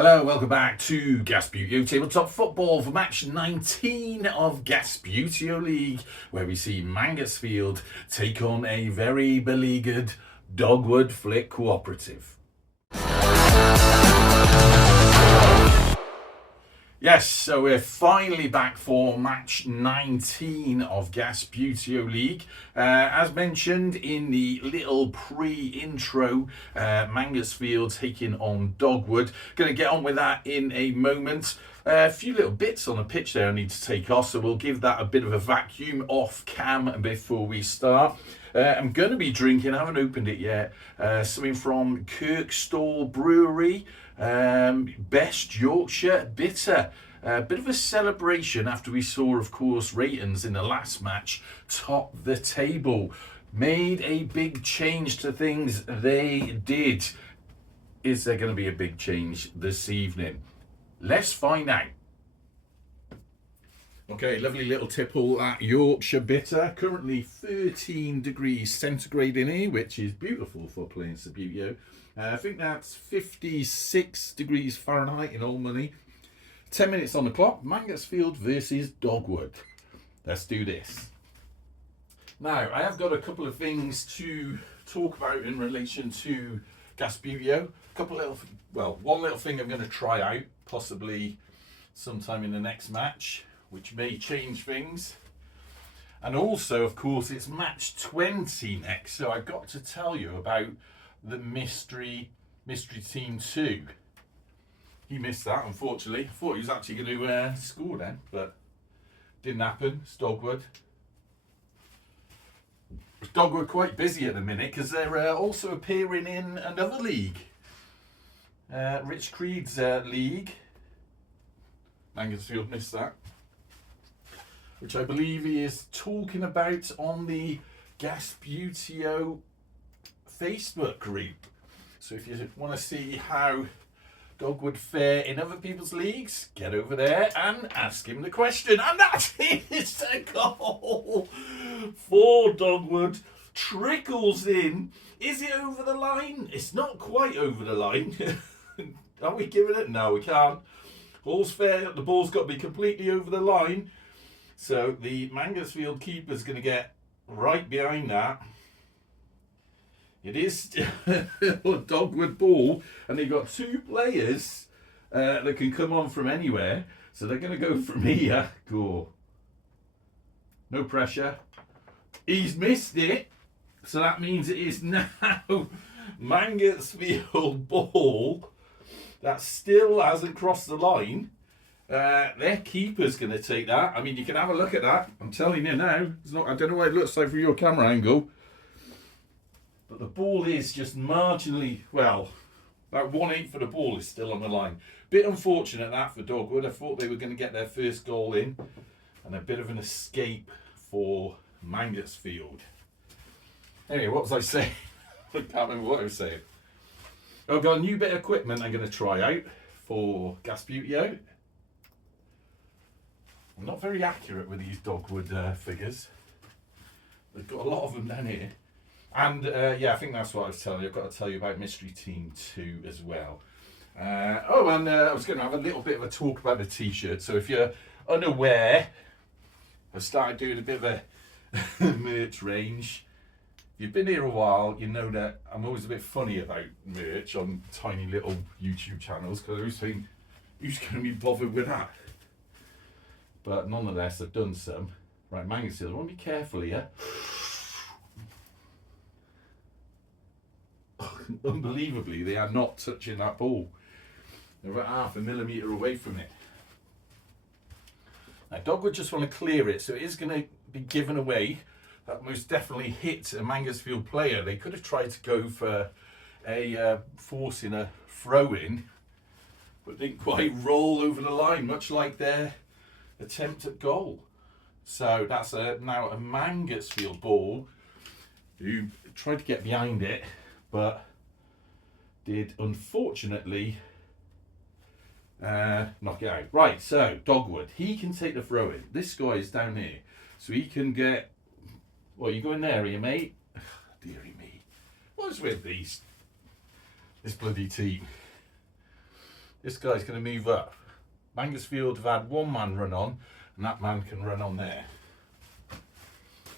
Hello, welcome back to Gasbbuteo Tabletop Football for match 19 of Gasbbuteo League, where we see Mangotsfield take on a very beleaguered Dogwood Flick Cooperative. Yes, so we're finally back for match 19 of Gasbbuteo League. As mentioned in the little pre-intro, Mangotsfield taking on Dogwood. Going to get on with that in a moment. A few little bits on the pitch there I need to take off, so we'll give that a bit of a vacuum off cam before we start. I'm going to be drinking, I haven't opened it yet, something from Kirkstall Brewery. Best Yorkshire Bitter. A bit of a celebration after we saw, of course, Ratons in the last match top the table. Made a big change to things, they did. Is there going to be a big change this evening? Let's find out. Okay, lovely little tipple at Yorkshire Bitter. Currently 13 degrees centigrade in here, which is beautiful for playing Sabuteo. I think that's 56 degrees Fahrenheit in all money. 10 minutes on the clock. Mangotsfield versus Dogwood. Let's do this. Now, I have got a couple of things to talk about in relation to Gasbbuteo. One little thing I'm going to try out, possibly sometime in the next match, which may change things. And also, of course, it's match 20 next, so I've got to tell you about the mystery team 2. He missed that, unfortunately. I thought he was actually going to score then, but didn't happen. It's Dogwood. Dogwood quite busy at the minute because they're also appearing in another league, Rich Creed's league. Mangotsfield missed that, which I believe he is talking about on the Gasbbuteo Facebook group. So if you want to see how Dogwood fare in other people's leagues, get over there and ask him the question. And that is a goal for Dogwood. Trickles in. Is it over the line? It's not quite over the line. Are we giving it? No, we can't. All's fair. The ball's got to be completely over the line. So the Mangotsfield keeper's going to get right behind that. It is a Dogwood ball, and they've got two players that can come on from anywhere. So they're going to go from here. Go. No pressure. He's missed it. So that means it is now Mangotsfield ball that still hasn't crossed the line. Their keeper's going to take that. I mean, you can have a look at that. I'm telling you now. I don't know what it looks like from your camera angle. But the ball is just marginally, about 1/8 of the ball is still on the line. Bit unfortunate that for Dogwood. I thought they were going to get their first goal in. And a bit of an escape for Mangotsfield. Anyway, what was I saying? I can't remember what I was saying. I've got a new bit of equipment I'm going to try out for Gasbbuteo. I'm not very accurate with these Dogwood figures. They've got a lot of them down here. And I think that's what I was telling you. I've got to tell you about Mystery Team 2 as well. I was going to have a little bit of a talk about the t-shirt. So if you're unaware, I've started doing a bit of a merch range. If you've been here a while, you know that I'm always a bit funny about merch on tiny little YouTube channels, because I always think, who's going to be bothered with that? But nonetheless, I've done some. Right, Mangotsfield, I want to be careful here. Unbelievably, they are not touching that ball. They're about 0.5 millimetre away from it. Now, Dogwood just want to clear it, so it is going to be given away. That most definitely hit a Mangotsfield player. They could have tried to go for forcing a throw-in, but didn't quite roll over the line, much like their attempt at goal. So that's now a Mangotsfield ball who tried to get behind it, but did unfortunately knock it out. Right, so Dogwood, he can take the throw in. This guy is down here, so he can get. Well, you go in there, are you, mate? Dearie me, what's with this bloody team? This guy's going to move up. Mangotsfield have had one man run on, and that man can run on there.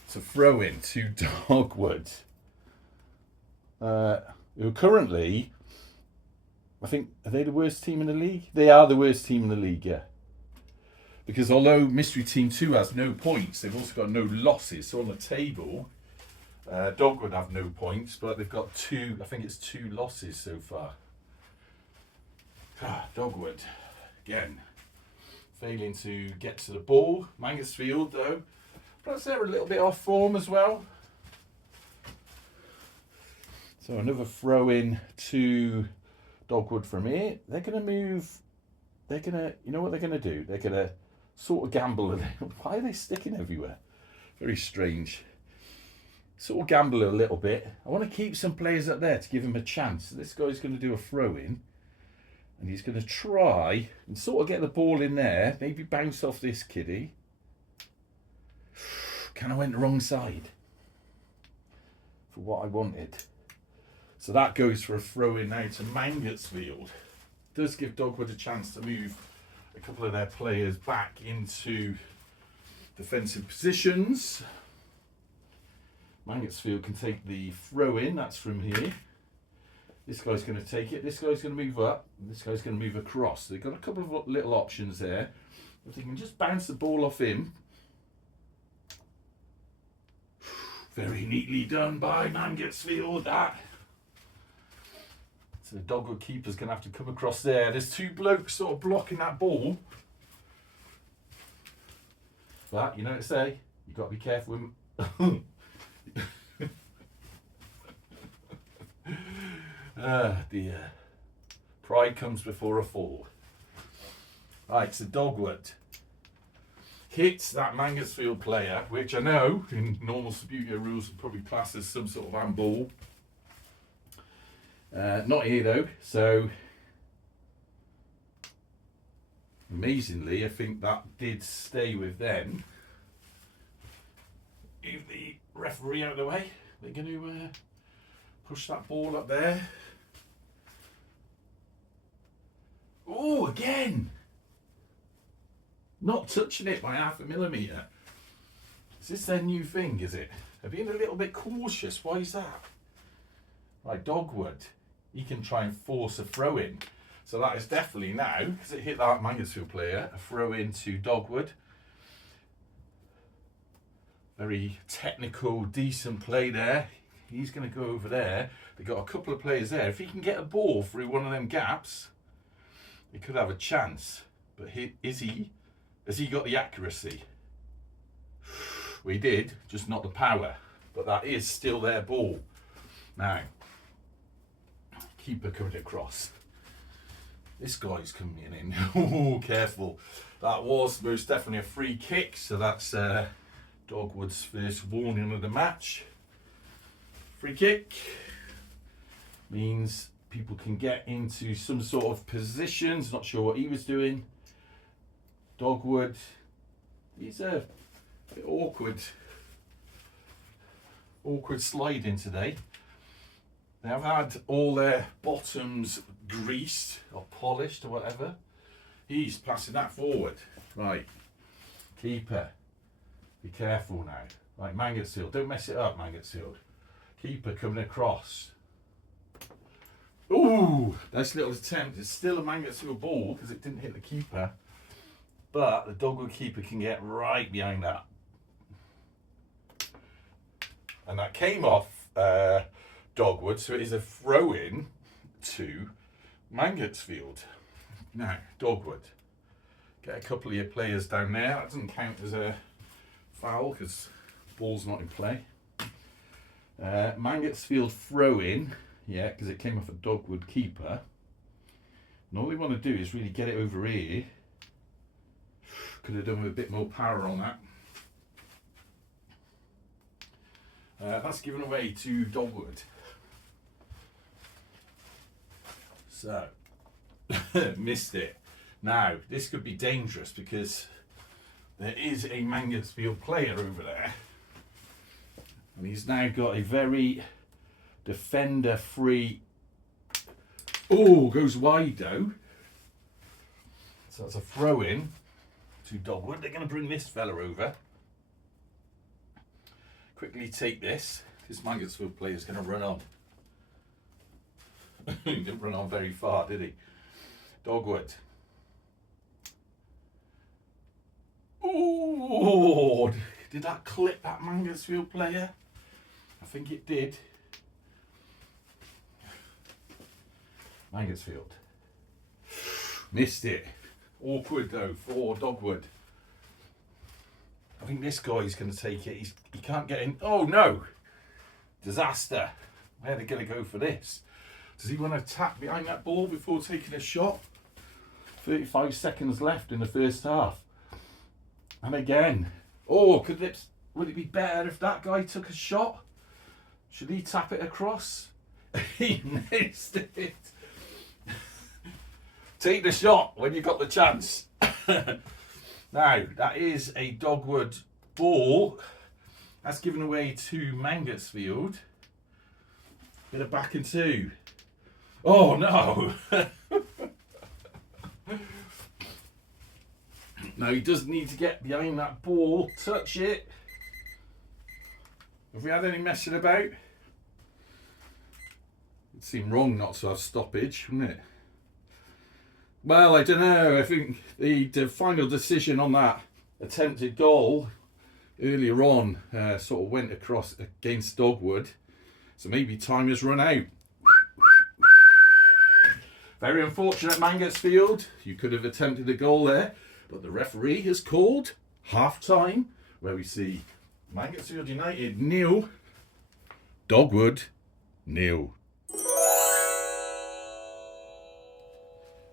It's a throw in to Dogwood. Who currently, I think, are they the worst team in the league? They are the worst team in the league, yeah. Because although Mystery Team 2 has no points, they've also got no losses. So on the table, Dogwood have no points, but they've got two, I think it's 2 losses so far. Dogwood, again, failing to get to the ball. Mangotsfield, though, perhaps they're a little bit off form as well. So another throw in to Dogwood from here. They're going to move, you know what they're going to do? They're going to sort of gamble a little. Why are they sticking everywhere? Very strange. Sort of gamble a little bit. I want to keep some players up there to give him a chance. This guy's going to do a throw in. And he's going to try and sort of get the ball in there. Maybe bounce off this kiddie. Kind of went the wrong side for what I wanted. So that goes for a throw in now to Mangotsfield. Does give Dogwood a chance to move a couple of their players back into defensive positions. Mangotsfield can take the throw in. That's from here. This guy's going to take it. This guy's going to move up. And this guy's going to move across. They've got a couple of little options there. If they can just bounce the ball off him. Very neatly done by Mangotsfield. That. So the Dogwood keeper's going to have to come across there. There's 2 blokes sort of blocking that ball. But you know what to say. You've got to be careful with dear. Pride comes before a fall. Right, so Dogwood hits that Mangotsfield player, which I know in normal Gasbbuteo rules would probably class as some sort of handball. Not here though, so amazingly I think that did stay with them. Move the referee out of the way. They're going to push that ball up there. Oh, again! Not touching it by 0.5 millimetre. Is this their new thing, is it? They're being a little bit cautious. Why is that? Right, Dogwood. He can try and force a throw in. So that is definitely now, because it hit that Mangotsfield player, a throw in to Dogwood. Very technical, decent play there. He's going to go over there. They've got a couple of players there. If he can get a ball through one of them gaps, he could have a chance. But has he got the accuracy? We did, just not the power. But that is still their ball. Now, keeper coming across. This guy's coming in. Oh, careful. That was most definitely a free kick. So that's Dogwood's first warning of the match. Free kick means people can get into some sort of positions. Not sure what he was doing. Dogwood, he's a bit awkward sliding today. They have had all their bottoms greased or polished or whatever. He's passing that forward. Right, keeper, be careful now. Right, Mangotsfield, don't mess it up, Mangotsfield. Keeper coming across. Ooh, nice little attempt. It's still a Mangotsfield ball because it didn't hit the keeper. But the Dogwood keeper can get right behind that. And that came off Dogwood, so it is a throw-in to Mangotsfield. Now, Dogwood. Get a couple of your players down there. That doesn't count as a foul because the ball's not in play. Mangotsfield throw-in. Yeah, because it came off a Dogwood keeper. And all we want to do is really get it over here. Could have done with a bit more power on that. That's given away to Dogwood. So, missed it. Now, this could be dangerous because there is a Mangotsfield player over there. And he's now got a very defender-free... Oh, goes wide though. So that's a throw in to Dogwood. They're going to bring this fella over. Quickly take this. This Mangotsfield player is going to run on. He didn't run on very far, did he? Dogwood. Oh, did that clip that Mangotsfield player? I think it did. Mangotsfield. Missed it. Awkward though for Dogwood. I think this guy's going to take it. He can't get in. Oh no! Disaster. Where are they going to go for this? Does he want to tap behind that ball before taking a shot? 35 seconds left in the first half. And again. Oh, would it be better if that guy took a shot? Should he tap it across? He missed it. Take the shot when you got the chance. Now, that is a Dogwood ball. That's given away to Mangotsfield. Bit of back and two. Oh no! Now he does need to get behind that ball, touch it. Have we had any messing about? It'd seem wrong not to have stoppage, wouldn't it? Well, I don't know. I think the final decision on that attempted goal earlier on sort of went across against Dogwood. So maybe time has run out. Very unfortunate, Mangotsfield. You could have attempted a goal there, but the referee has called half-time, where we see Mangotsfield United 0, Dogwood 0.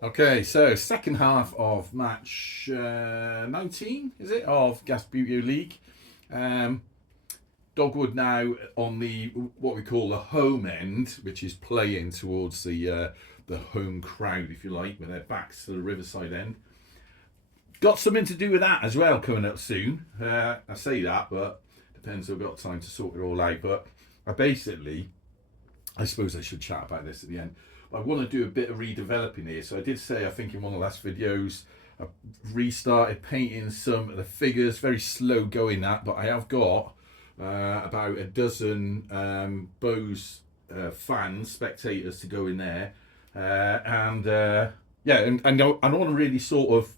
Okay, so second half of match 19, is it, of Gasbbuteo League. Dogwood now on the what we call the home end, which is playing towards the home crowd, if you like, with their backs to the Riverside end. Got something to do with that as well coming up soon. I say that, but depends if I've got time to sort it all out. But I suppose I should chat about this at the end. I want to do a bit of redeveloping here. So I did say, I think in one of the last videos, I restarted painting some of the figures. Very slow going that, but I have got about a dozen Bose fans, spectators to go in there. Yeah, and I want to really sort of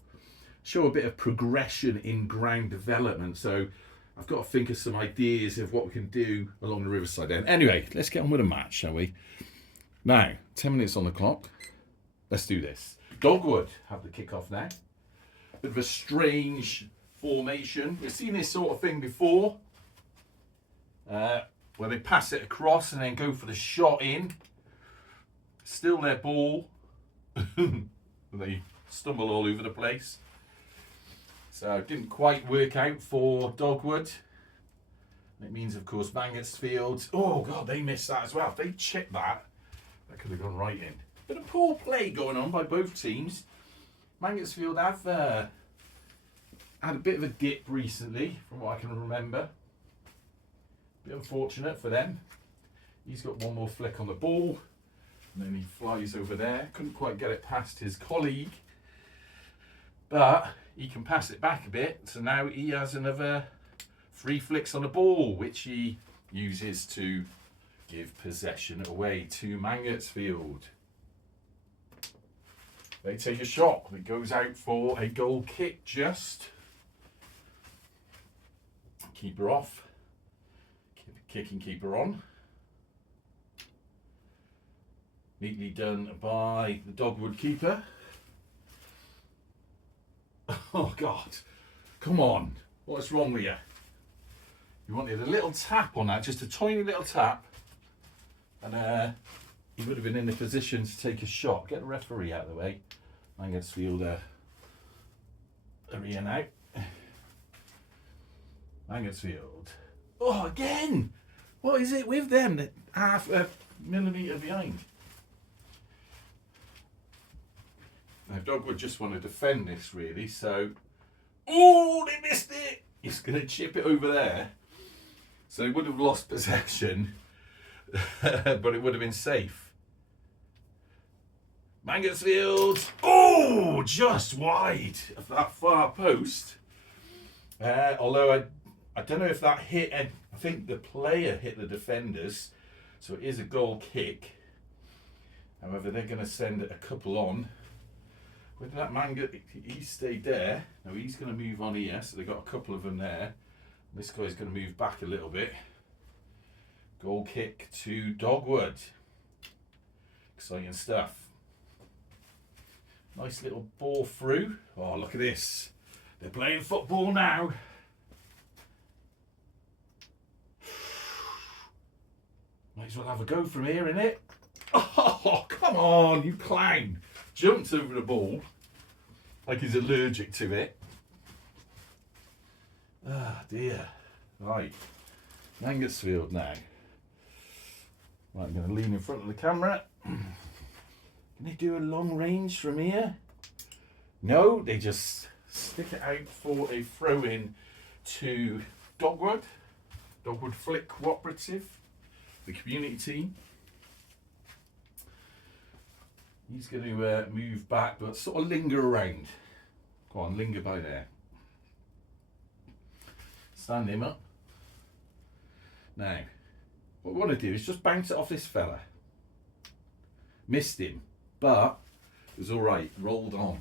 show a bit of progression in ground development. So I've got to think of some ideas of what we can do along the Riverside end. Anyway, let's get on with the match, shall we? Now, 10 minutes on the clock. Let's do this. Dogwood have the kick-off now. Bit of a strange formation. We've seen this sort of thing before, where they pass it across and then go for the shot in. Still their ball. They stumble all over the place. So it didn't quite work out for Dogwood. It means, of course, Mangotsfield. Oh, God, they missed that as well. If they chipped that, that could have gone right in. Bit of poor play going on by both teams. Mangotsfield have had a bit of a dip recently, from what I can remember. Bit unfortunate for them. He's got one more flick on the ball. And then he flies over there. Couldn't quite get it past his colleague. But he can pass it back a bit. So now he has another 3 flicks on the ball, which he uses to give possession away to Mangotsfield. They take a shot. It goes out for a goal kick just. Keeper off. Kicking keeper on. Neatly done by the Dogwood keeper. Oh, God. Come on. What's wrong with you? You wanted a little tap on that, just a tiny little tap. And he would have been in the position to take a shot. Get the referee out of the way. Mangotsfield are in out. Mangotsfield. Oh, again! What is it with them? They're half a millimetre behind. Now, Dogwood just want to defend this, really, so... Oh, they missed it! He's going to chip it over there. So they would have lost possession, but it would have been safe. Mangotsfield! Oh! Oh, just wide of that far post. Although I don't know if that hit, I think the player hit the defenders, so it is a goal kick. However, they're going to send a couple on. With that Manga, he stayed there. Now he's going to move on here, so they've got a couple of them there. This guy's going to move back a little bit. Goal kick to Dogwood. Exciting stuff. Nice little ball through. Oh, look at this. They're playing football now. Might as well have a go from here, innit? Oh, come on, you clown. Jumps over the ball like he's allergic to it. Ah, dear. Right. Mangotsfield now. Right, I'm going to lean in front of the camera. Can they do a long range from here? No, they just stick it out for a throw-in to Dogwood. Dogwood Flick Cooperative, the community team. He's going to move back, but sort of linger around. Go on, linger by there. Stand him up. Now, what we want to do is just bounce it off this fella. Missed him, but it was all right. Rolled on.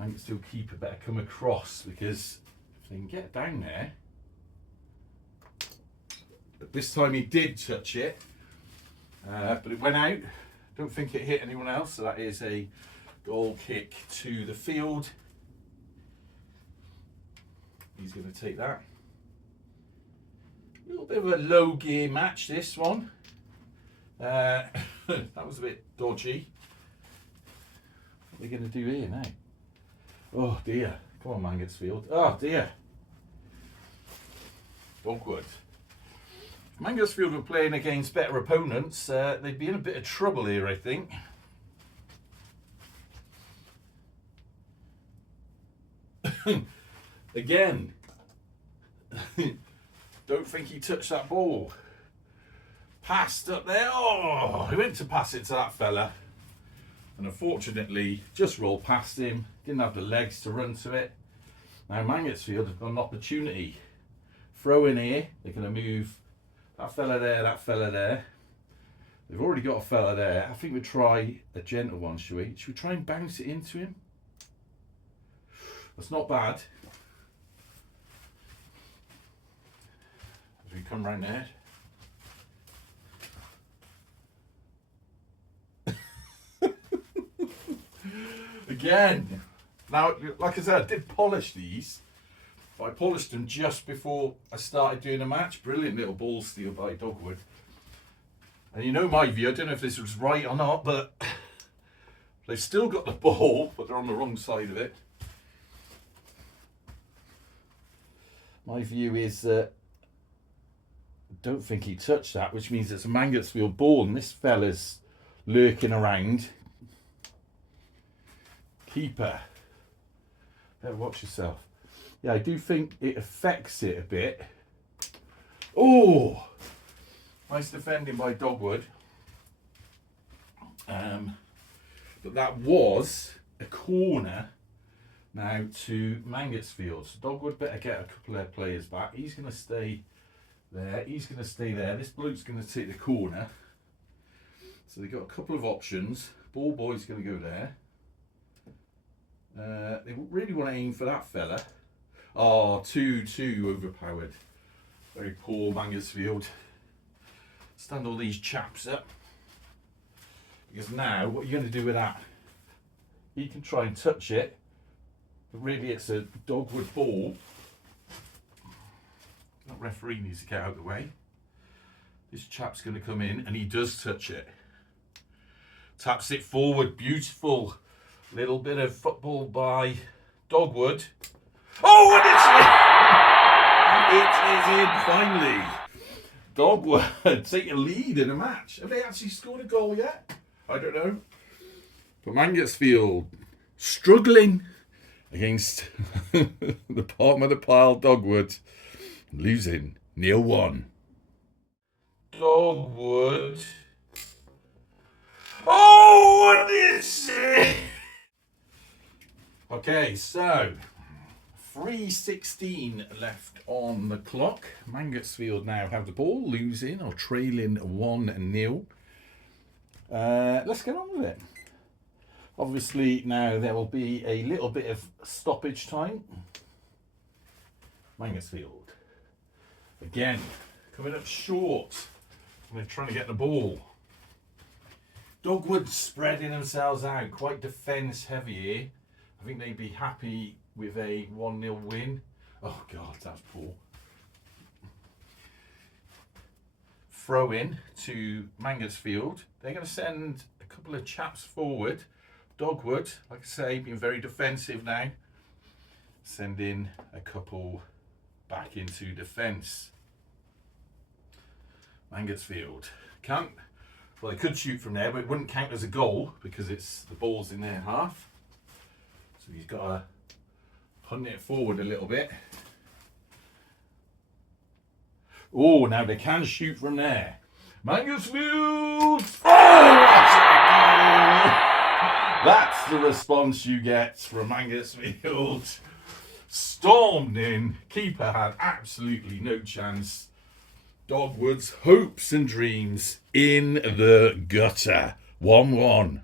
Mangotsfield keeper better come across, because if they can get down there. But this time he did touch it, but it went out. Don't think it hit anyone else, so that is a goal kick to the field. He's going to take that. A little bit of a low gear match, this one. That was a bit dodgy. What are they going to do here now? Oh dear. Come on, Mangotsfield. Oh dear. Dogwood. If Mangotsfield were playing against better opponents, they'd be in a bit of trouble here, I think. Again. Don't think he touched that ball. Passed up there. Oh, he went to pass it to that fella. And unfortunately, just rolled past him. Didn't have the legs to run to it. Now Mangotsfield have got an opportunity. Throw in here. They're going to move that fella there, that fella there. They've already got a fella there. I think we'll try a gentle one, shall we? Should we try and bounce it into him? That's not bad. As we come round there. Again. Now, like I said, I did polish these. But I polished them just before I started doing the match. Brilliant little ball steal by Dogwood. And you know my view, I don't know if this was right or not, but they've still got the ball, but they're on the wrong side of it. My view is that I don't think he touched that, which means it's a Mangotsfield ball, and this fella's lurking around. Keeper. Better watch yourself. Yeah, I do think it affects it a bit. Oh! Nice defending by Dogwood. But that was a corner now to Mangotsfield. So Dogwood better get a couple of their players back. He's going to stay there. He's going to stay there. This bloke's going to take the corner. So they've got a couple of options. Ball boy's going to go there. They really want to aim for that fella. Oh, 2-2 overpowered. Very poor Mangotsfield. Stand all these chaps up. Because now, what are you going to do with that? You can try and touch it, but really it's a Dogwood ball. That referee needs to get out of the way. This chap's going to come in, and he does touch it. Taps it forward, beautiful. Little bit of football by Dogwood. Oh, and it's in! It is in, finally. Dogwood take a lead in a match. Have they actually scored a goal yet? I don't know. But Mangotsfield struggling against the bottom of the pile Dogwood, losing 0-1. Dogwood Okay, so 3:16 left on the clock. Mangotsfield now have the ball, losing or trailing 1-0. Let's get on with it. Obviously now there will be a little bit of stoppage time. Mangotsfield again coming up short. They're trying to get the ball. Dogwood spreading themselves out, quite defence heavy here. I think they'd be happy with a 1-0 win. Oh God, that's poor. Throw in to Mangotsfield. They're going to send a couple of chaps forward. Dogwood, like I say, being very defensive now. Send in a couple back into defence. Mangotsfield can't. Well, they could shoot from there, but it wouldn't count as a goal because it's the ball's in their half. So he's got to punt it forward a little bit. Oh, now they can shoot from there. Mangotsfield! Oh, that's the response you get from Mangotsfield. Stormed in. Keeper had absolutely no chance. Dogwood's hopes and dreams in the gutter. 1-1.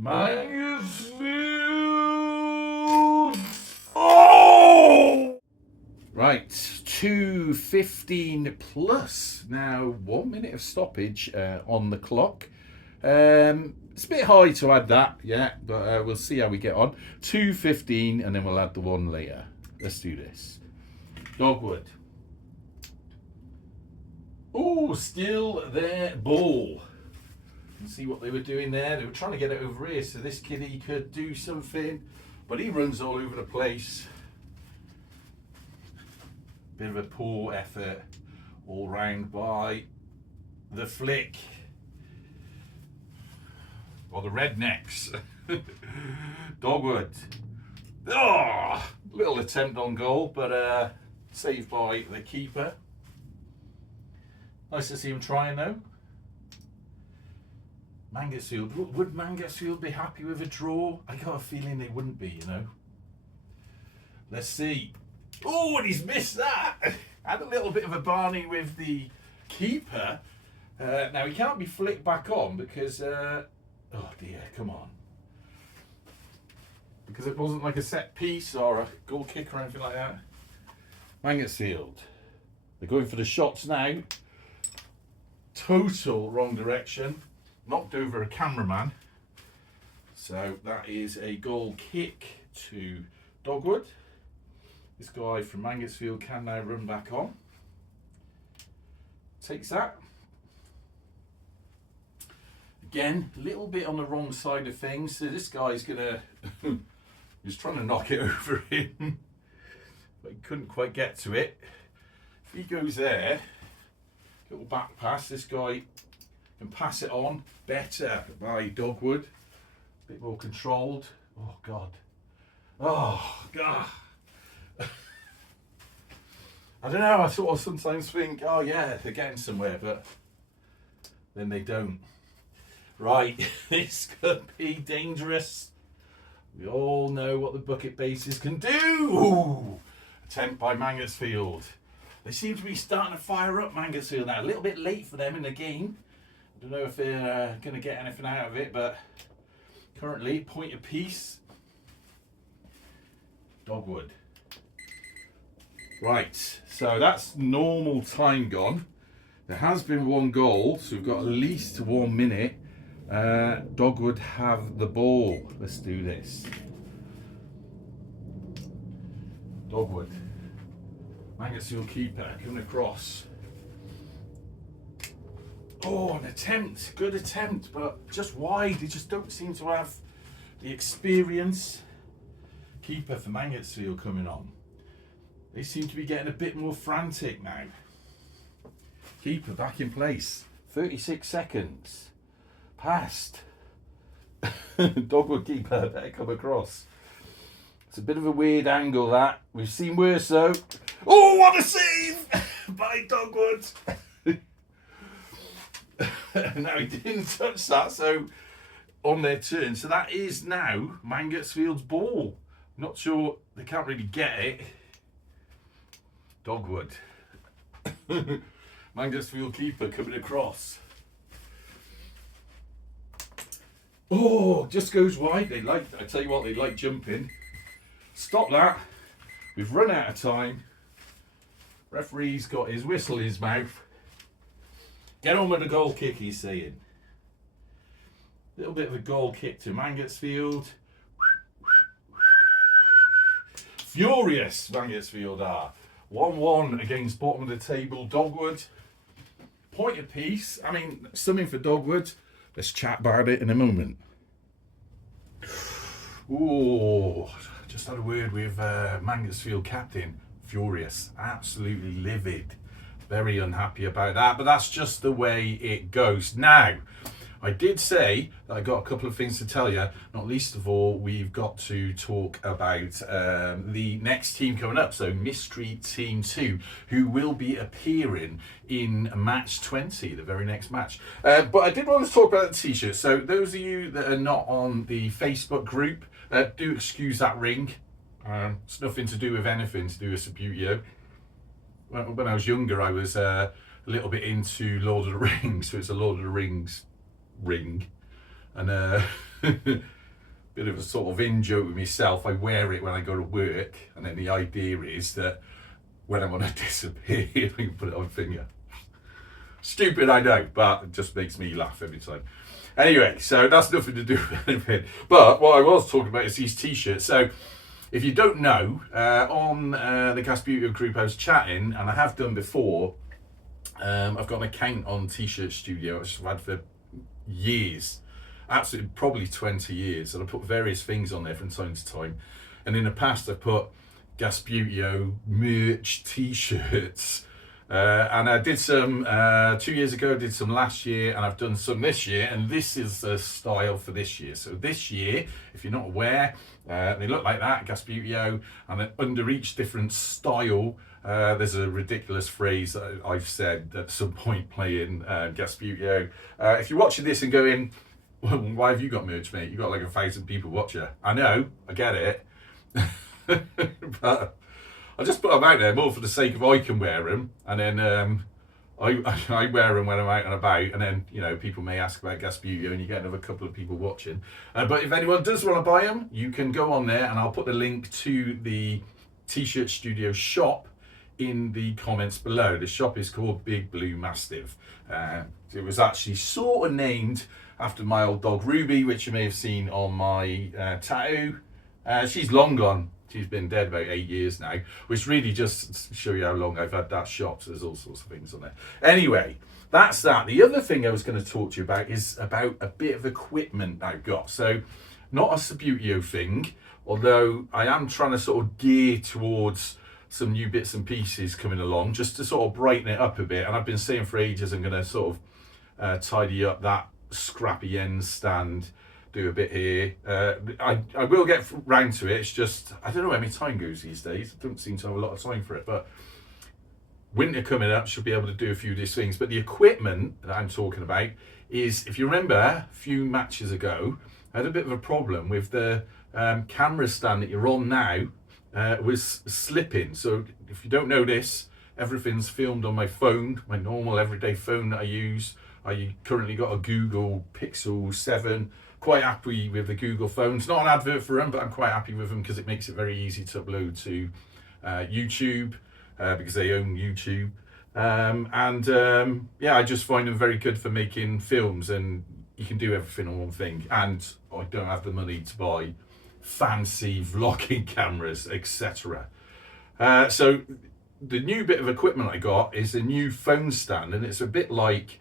Mangotsfield! Oh! Right, 2:15 plus. Now 1 minute of stoppage on the clock. It's a bit high to add that, yeah, but we'll see how we get on. 2:15 and then we'll add the one later. Let's do this. Dogwood. Oh, still their ball. You can see what they were doing there. They were trying to get it over here so this kiddie could do something, but he runs all over the place. Bit of a poor effort all round by the flick. Or the rednecks. Dogwood. Oh, little attempt on goal, but saved by the keeper. Nice to see him trying though. Mangotsfield. Would Mangotsfield be happy with a draw? I got a feeling they wouldn't be, you know. Let's see. Oh, and he's missed that. Had a little bit of a Barney with the keeper. Now he can't be flicked back on because, oh dear, come on. Because it wasn't like a set piece or a goal kick or anything like that. Mangotsfield. They're going for the shots now. Total wrong direction. Knocked over a cameraman. So that is a goal kick to Dogwood. This guy from Mangotsfield can now run back on. Takes that. Again, a little bit on the wrong side of things. So this guy's gonna he's trying to knock it over him. But he couldn't quite get to it. If he goes there, little back pass, this guy can pass it on better by Dogwood. A bit more controlled. Oh God. Oh God. I don't know, I sort of sometimes think, oh yeah, they're getting somewhere, but then they don't. Right, this could be dangerous. We all know what the bucket bases can do. Ooh, attempt by Mangotsfield. They seem to be starting to fire up Mangotsfield now. A little bit late for them in the game. I don't know if they're going to get anything out of it, but currently, point apiece. Dogwood. Right, so that's normal time gone. There has been one goal, so we've got at least 1 minute. Dogwood have the ball. Let's do this. Dogwood. Mangotsfield keeper coming across. Oh, an attempt. Good attempt, but just wide. They just don't seem to have the experience. Keeper for Mangotsfield coming on. They seem to be getting a bit more frantic now. Keeper back in place. 36 seconds. Passed. Dogwood keeper better come across. It's a bit of a weird angle that. We've seen worse though. Oh, what a save by Dogwood. Now he didn't touch that, so on their turn. So that is now Mangotsfield's ball. Not sure, they can't really get it. Dogwood. Mangotsfield keeper coming across. Oh, just goes wide. I tell you what, they like jumping. Stop that. We've run out of time. Referee's got his whistle in his mouth. Get on with the goal kick, he's saying. Little bit of a goal kick to Mangotsfield. Furious, Mangotsfield are. 1-1 against bottom of the table Dogwood. Point apiece. I mean, something for Dogwood. Let's chat about it in a moment. Oh, just had a word with Mangotsfield captain. Furious, absolutely livid. Very unhappy about that, but that's just the way it goes. Now, I did say that I got a couple of things to tell you. Not least of all, we've got to talk about the next team coming up. So Mystery Team 2, who will be appearing in match 20, the very next match. But I did want to talk about the t-shirt. So those of you that are not on the Facebook group, do excuse that ring. It's nothing to do with anything to do with Gasbbuteo. When I was younger, I was a little bit into Lord of the Rings, so it's a Lord of the Rings ring, and bit of a sort of in-joke with myself. I wear it when I go to work, and then the idea is that when I want to disappear, I can put it on my finger. Stupid, I know, but it just makes me laugh every time. Anyway, so that's nothing to do with anything. But what I was talking about is these t-shirts. So if you don't know, on the Gasbbuteo group I was chatting, and I have done before, I've got an account on T-Shirt Studio, which I've had for years, absolutely probably 20 years, and I put various things on there from time to time. And in the past I've put Gasbbuteo merch t-shirts, and I did some 2 years ago, I did some last year, and I've done some this year, and this is the style for this year. So this year, if you're not aware, they look like that, Gasbbuteo, and then under each different style, there's a ridiculous phrase that I've said at some point playing Gasbbuteo. If you're watching this and going, well, why have you got merch, mate? You've got like 1,000 people watch you. I know, I get it. But I just put them out there more for the sake of I can wear them, and then I wear them when I'm out and about, and then, you know, people may ask about Gasbbuteo and you get another couple of people watching. But if anyone does want to buy them, you can go on there, and I'll put the link to the T-Shirt Studio shop in the comments below. The shop is called Big Blue Mastiff. It was actually sort of named after my old dog Ruby, which you may have seen on my tattoo. She's long gone. She's been dead about 8 years now, which really just show you how long I've had that shop. So there's all sorts of things on there. Anyway, that's that. The other thing I was going to talk to you about is about a bit of equipment I've got. So not a Gasbbuteo thing, although I am trying to sort of gear towards some new bits and pieces coming along, just to sort of brighten it up a bit. And I've been saying for ages I'm going to sort of tidy up that scrappy end stand, do a bit here. I will get round to it. It's just, I don't know where my time goes these days. I don't seem to have a lot of time for it, but winter coming up, should be able to do a few of these things. But the equipment that I'm talking about is, if you remember a few matches ago, I had a bit of a problem with the camera stand that you're on now. Was slipping. So if you don't know this, everything's filmed on my phone, my normal everyday phone that I use. I currently got a Google Pixel 7. Quite happy with the Google phones. Not an advert for them, but I'm quite happy with them because it makes it very easy to upload to YouTube, because they own YouTube. Yeah, I just find them very good for making films, and you can do everything on one thing. And I don't have the money to buy fancy vlogging cameras, etc. So the new bit of equipment I got is a new phone stand, and it's a bit like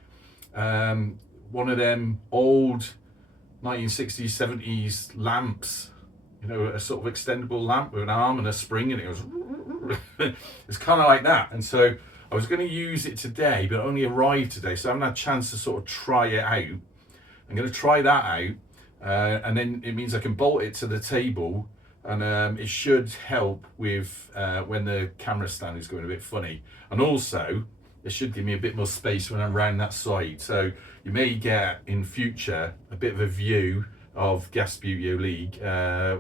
one of them old 1960s 70s lamps, you know, a sort of extendable lamp with an arm and a spring, and it goes it's kind of like that. And so I was going to use it today, but it only arrived today, so I haven't had a chance to sort of try it out. I'm going to try that out. And then it means I can bolt it to the table, and it should help with when the camera stand is going a bit funny. And also, it should give me a bit more space when I'm round that side. So you may get in future a bit of a view of Gasbbuteo League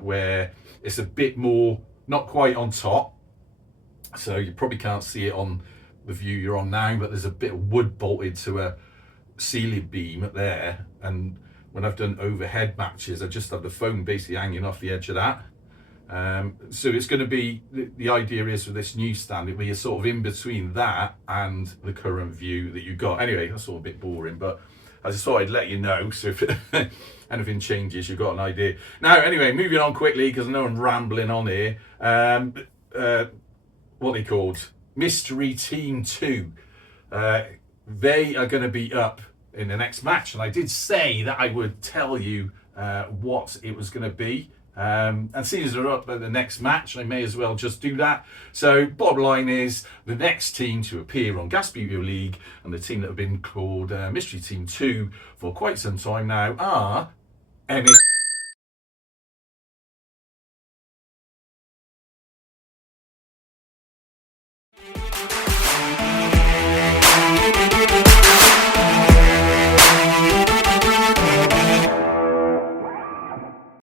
where it's a bit more, not quite on top, so you probably can't see it on the view you're on now, but there's a bit of wood bolted to a ceiling beam up there, and when I've done overhead matches I just have the phone basically hanging off the edge of that. So it's going to be, the idea is with this new stand, where you're sort of in between that and the current view that you've got. Anyway, that's all a bit boring, but I just thought I'd let you know, so if anything changes, you've got an idea. Now, anyway, moving on quickly, because I know I'm rambling on here. What they called Mystery Team 2. They are going to be up in the next match, and I did say that I would tell you what it was going to be. And seeing as they're up at the next match, I may as well just do that. So bottom line is, the next team to appear on Gasbbuteo League, and the team that have been called Mystery Team 2 for quite some time now, are NA